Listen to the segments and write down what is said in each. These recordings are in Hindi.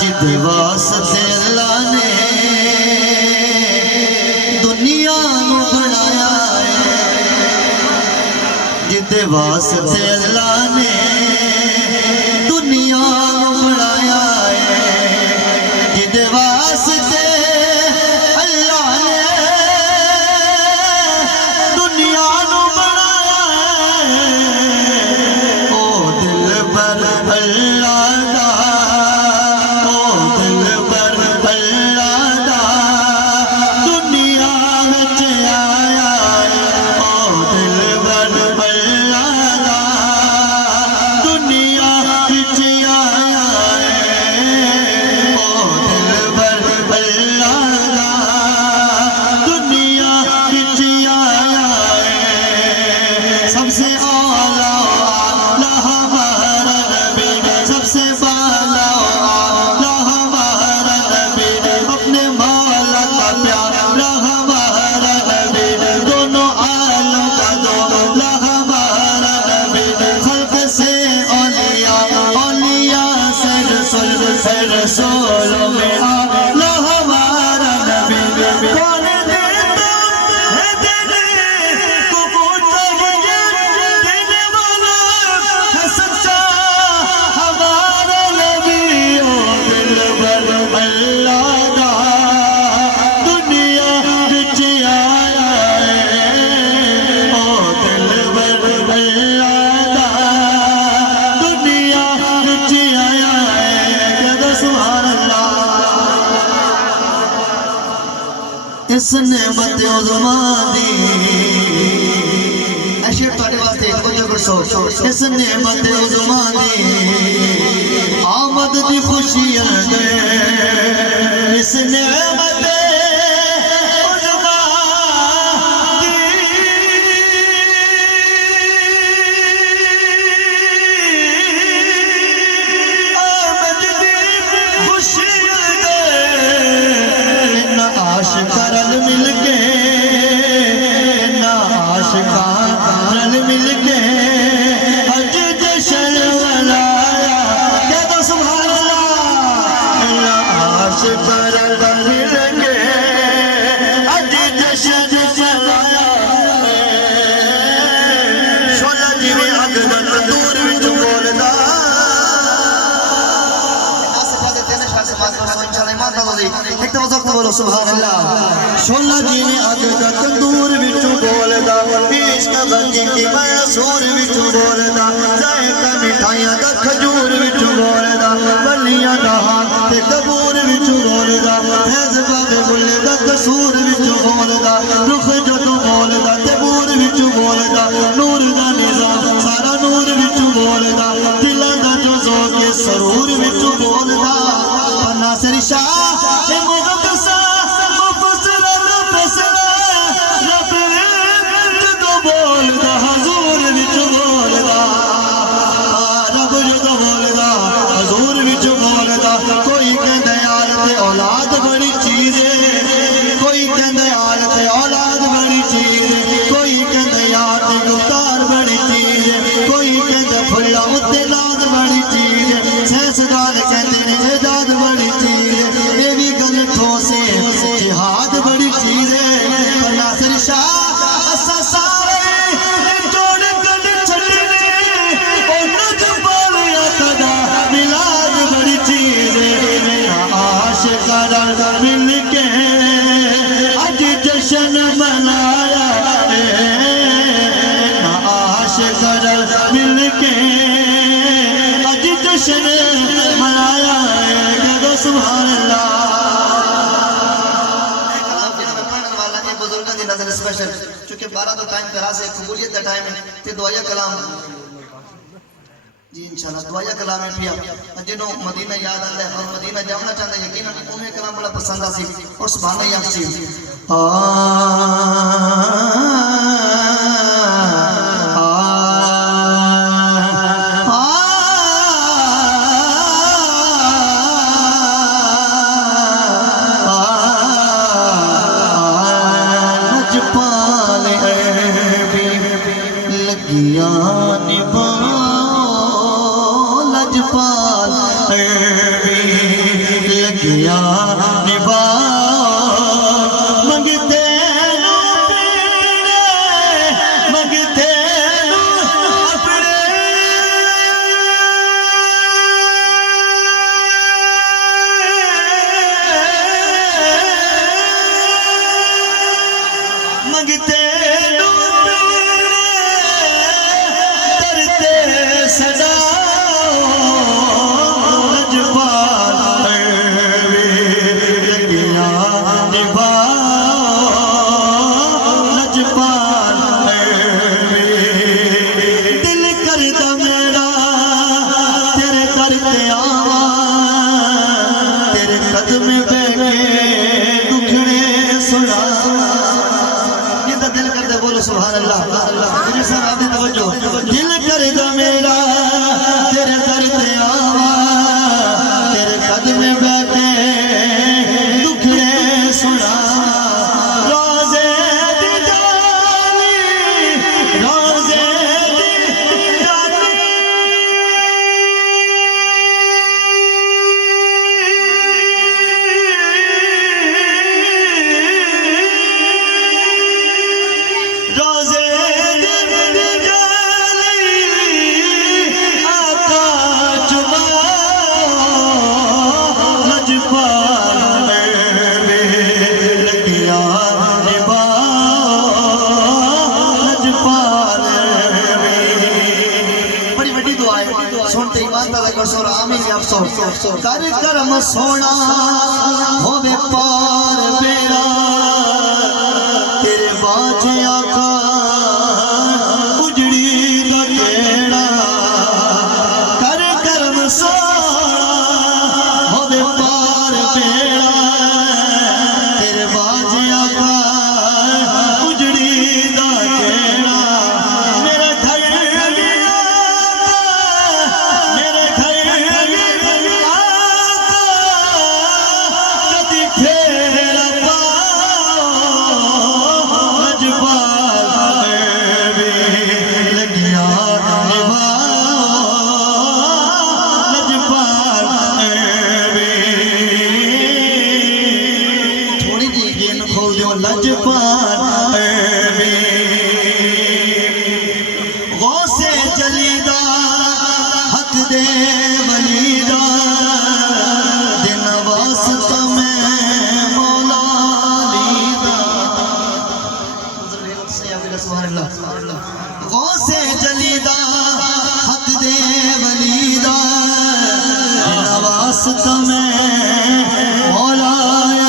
जिदे वास्ते अल्लाह ने दुनिया नू बनाया है, जिदे वास्ते अल्लाह ने दुनिया नू बनाया है, जिदे वास्ते अल्लाह ने दुनिया नू बनाया है, ओ दिल पर अल्लाह दा, ओ दिल पर अल्लाह दा दुनिया विच आया है, ओ दिल पर अल्लाह दा दुनिया विच आया है, ओ दिल पर अल्लाह दा दुनिया विच आया है। सबसे आला आला हमारा नबी, सबसे बाला आला हमारा नबी, अपने मौला का प्यारा हमारा नबी, दोनों आलम का दूल्हा हमारा नबी, खल्क से औलिया औलिया से रसूल से रसूलों में आला हमारा नबी। कौन देता है देने को मुझे, देने वाला है सच्चा हमारा नबी, ओ दिल पर अल्लाह दा दुनिया विच आया है, ओ दिल पर अल्लाह दा दुनिया विच आया है। कहदो सुभान अल्लाह। इस नेमत उज़्मा दी अशे तुहाडे वास्ते कुछ गुरसो, इस नेमत उज़्मा दी आमद दी खुशी दे, इस नेमत उज़्मा दी आमद दी खुशी दे, ना आशिक़ रल मिल के, ना आशिक़ रल मिल के अज जश्न मनाया। कह दो सुभान अल्लाह। ना आशिक़ रल मिल के अज जश्न मनाया। शोला जिवें अग दा तंदूर विच बोलदा, बोलो सुभान अल्लाह। शोला जिवें अग दा तंदूर विचों बोलदा, इश्क गंजी की मैसूर विचों बोलदा, जायका मिठाइयां दा खजूर विचों बोलदा, बलियां दा हाथ ते कबूर विचों बोलदा, फैज़ बाबे बुल्ले दा कसूर विचों बोलदा, रुख जदों बोलदा ते बूर विचों बोलदा, नूर दा निज़ाम सारा नूर विचों बोलदा, दिलां दा जो ज़ौक़ सरूर विचों बोलदा। नासिर शाह ए मुक़द्दसा मुफ़स्सिर मुफ़स्सिरा रब जदों बोलदा हज़ूर विच बोलदा, रब जदों बोलदा हज़ूर विच बोलदा। कोई कहंदा यार ते औलाद बड़ी चीज़ है, कोई कहंदा यार ते औलाद बड़ी चीज़ है, कोई कहंदा यार ते गुफ्तार बड़ी चीज़ है, कोई कहंदा फुल्ला उत्ते लाद बड़ी चीज़ है, सैंसदान कहंदे ने इजाद बड़ी चीज़ है, ये भी गल ठोस है, जिहाद बड़ी चीज़ है। पर नासिर शाह असा सारे जोड़ कर छड़ने ओ नजबालिया कदा मिलाद बड़ी चीज़ है। मेरा आशिक़ रल मिल के अज जश्न मनाया है, आशिक़ रल मिल के अज जश्न मनाया है। कहदो सुभान अल्लाह। बुजुर्गों की नजर स्पेशल, चूंकि 12 तो टाइम करा से कबूलियत का टाइम है, ते दुआया कलाम जी इंशाल्लाह दुआया कलाम है पिया जिन्हों मदीना याद आता है और मदीना जाना चाहता है, यकीन उन्हें कलाम बड़ा पसंद आसी और सुभान अल्लाह सी लगिया निभा लजपाल लगिया निभा मंगते मंगते मंगते करते सदा लजपाल लगिया निभा लजपाल दिल करता मेरा तेरे करते आवा तेरे कदम बैठे दुखड़े सुना दिल करते बोलो सुभान अल्लाह दिल करता मेरा तेरे करते आवा तेरे कदम बैठे दुखड़े सुना रोजे दी जानी रोजे दी जानी रोजे सुनते ईमान दा कर सोरा आमीन या अफसोस कर करम सोना होवे पार बेड़ा तेरे बाजे आका उजड़ी दा केड़ा कर करम सोना होवे पार बेड़ा तेरे बाजे आका उजड़ी दा केड़ा मेरा घर लजपाल गौसे जलीदा हक दे वलीदा दिन वास्ता में मौला लीदा गौसे जलीदा हक दे वलीदा दिन वास्ता में मौला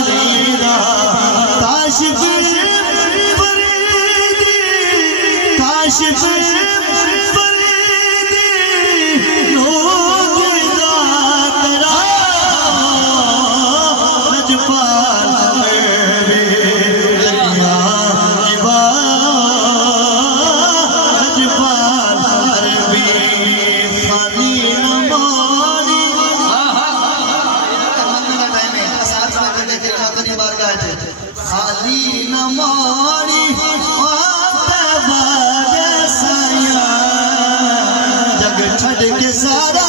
लीदा काशिफ काशिफ खाली नमारी जग छड़ के सारा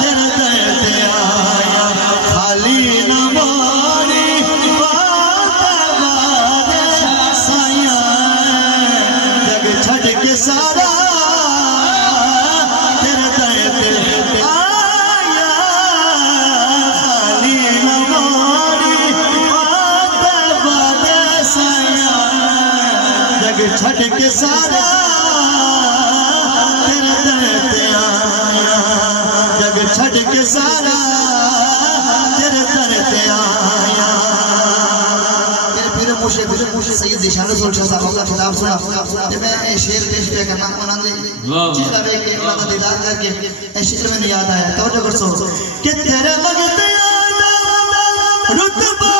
तेरे दर्द आया खाली नमारी साया जग छड़ के सारा तेरे दर्द आया खाली नमारी जग छड़ के सारा तेरे दर्द आया जग छड़ के सारा तेरे दर्द आया मेरे फिर मुझे सैयद निशान सोचा साहब का खिताब सुना जब मैं शेर पेश पे करना उन्होंने चेहरा देख के उन्होंने दीदार करके शेर में याद आया तवज्जो कर सो कि तेरे वक्त रुतबा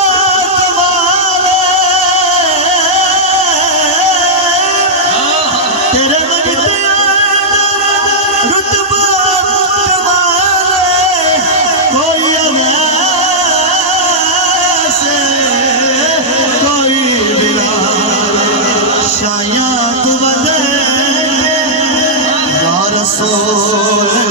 शायद बदले या रसूल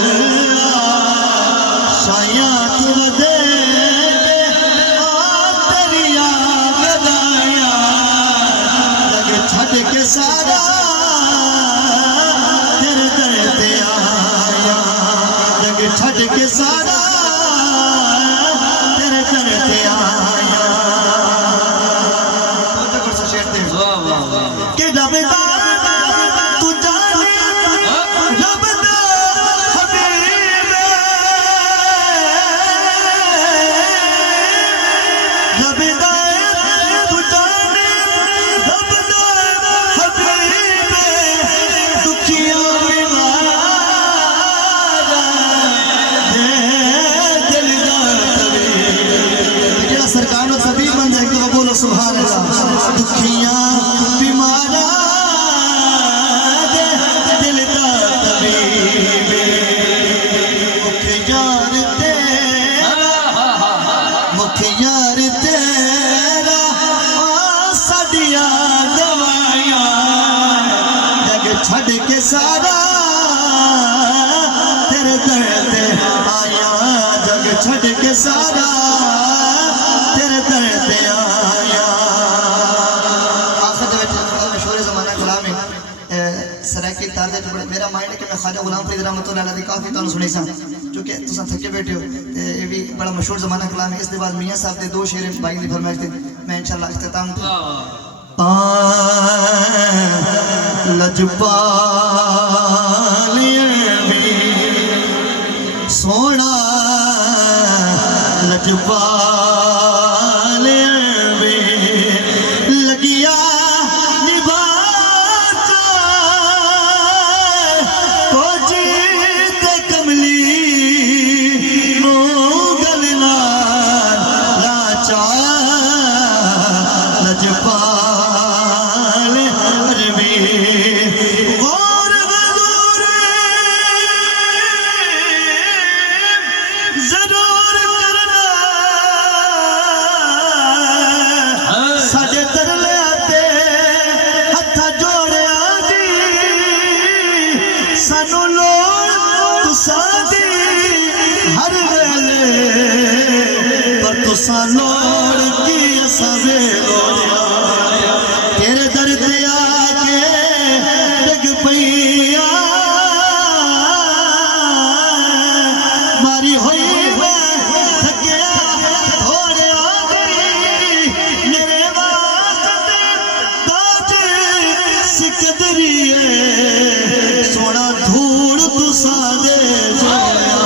सारा तेरे दर ते आया जग छड़ के सारा तेरे दर ते आया। आखिर दे विच मशहूर ज़माना कलाम है सराकी तारदे मेरा माइंड है कि मैं ख्वाजा गुलाम फरीद रहमतुल्लाह अलैह दी काफी तुहानू सुनाई सा क्योंकि तुसां थके बैठे हो ते ये भी बड़ा मशहूर ज़माना कलाम है। इसके बाद मियां साहब दे दो शेर भाई दी फरमाइश ते मैं इंशाअल्लाह इख्तिताम लजपाल सोना लजपाल लगिया निभाचा तो जीत कमली नो गलना लाचा लजपाल अरबी गौर गजूर जरूर करना साडे तरले आते हथा जोड़िया दी सानू लोड़ तुसां दी हर वेले पर तुसां लोड़ की असां वेलोड़िया तेरे दर ते आके डिग पईया मारी होई मैं थकिया थोड़िया गई मेरे वास्ते ताज सिकदरिए सोना धूड़ तुसां दे जोड़िया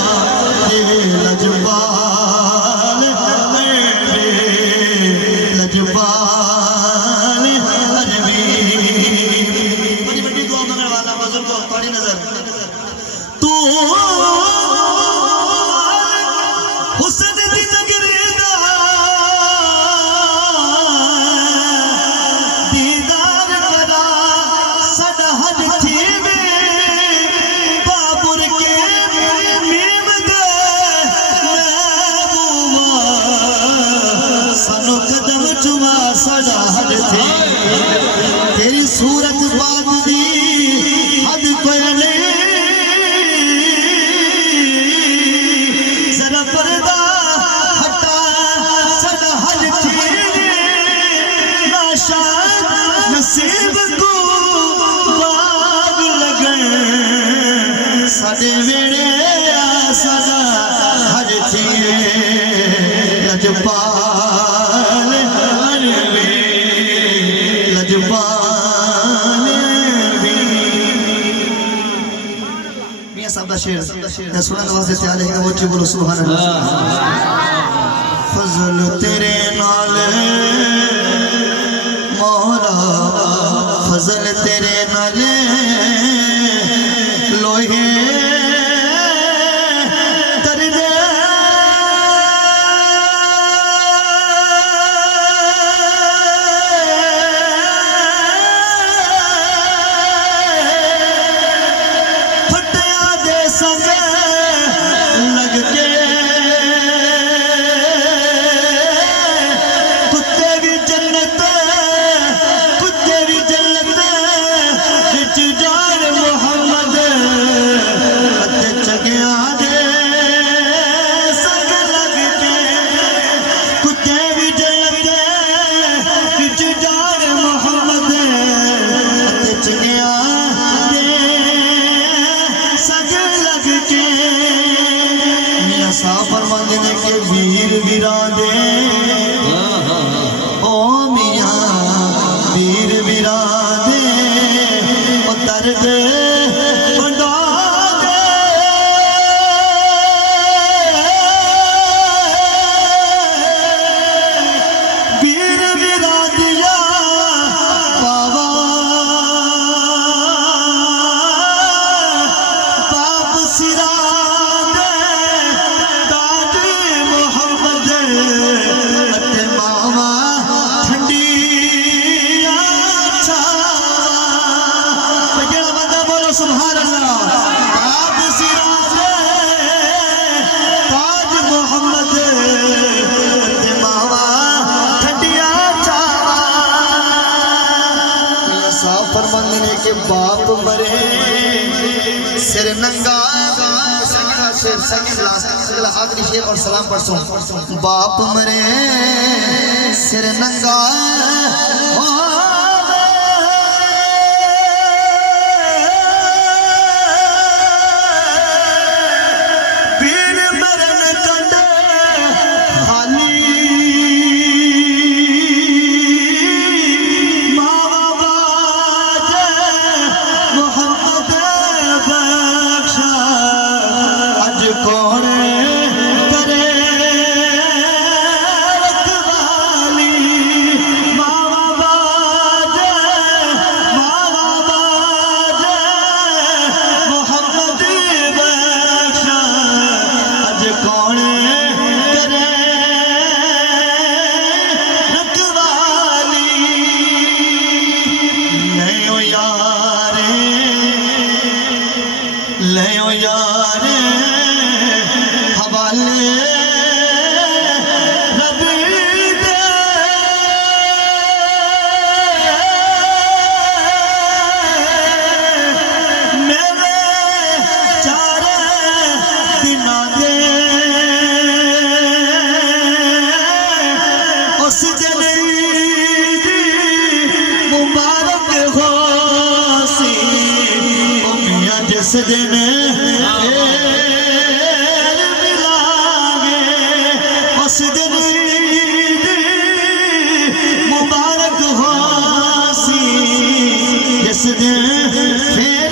ये लजपाल लजपाल अरबी बड़ी बड़ी दुआ मंगने वाला बुजुर्ग थोड़ी नजर तू हुस्न दी नगरीदा दीदार करा सदा हज थी में बाबुर के मीम दे महबूबा सानू कदम चुमा सदा हज थी तेरी सूरत बात दी हद कोई नहीं जरा पर्दा हटा सदा हज थी नाशा नसीब को बाग लगन साडे वेड़े आ सदा हज थी लजपाल अरबी लजपाल अरबी मियां साहब दा शेर सुनने वास्ते तैयार है वो ची बोलो सुभान अल्लाह। फजल तेरे नाल मौला फजल तेरे नाल लोहे दर्दे फटिया दे संग लग के कुत्ते भी जन्नत विच जान मोहम्मद अते चगिया दे संग लग के कुत्ते भी जन्नत विच जान मोहम्मद अते चगिया दे संग लग के मियां साहब फरमाते ने के वीर वीरा दे ओ मियां वीर वीरा दे ओ दर्द बंदा दे वीर वीरा दिया पावा बाप सिरा दे ताज मोहम्मद अते मावा ठंडी सुभान अल्लाह बाप सिरा दे ताज मोहम्मद ते मावा ठंडिया चावा साफ फरमाते ने कि बाप मरे सिर नंगा आखिरी शेर और सलाम परसों बाप मरे सिर नंगा जिस दिन मिलांगे उस दिन मुबारक हो सी जिस दिन फिर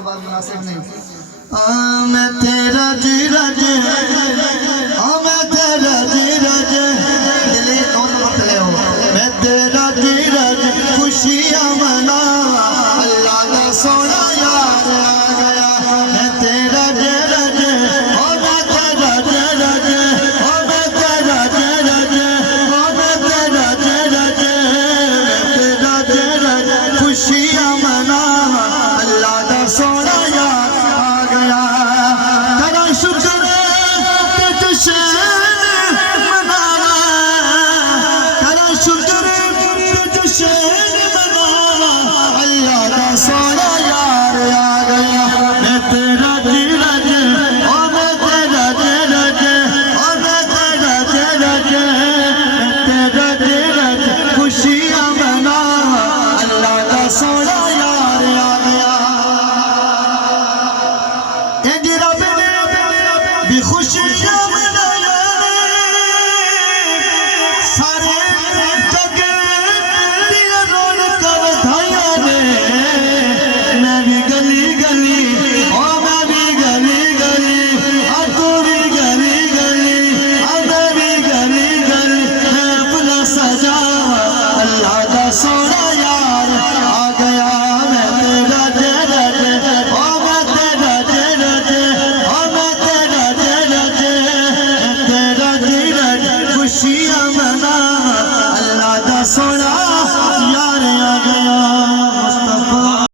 बार मुनासिब नहीं मैं तेरा जी रज मैं तेरा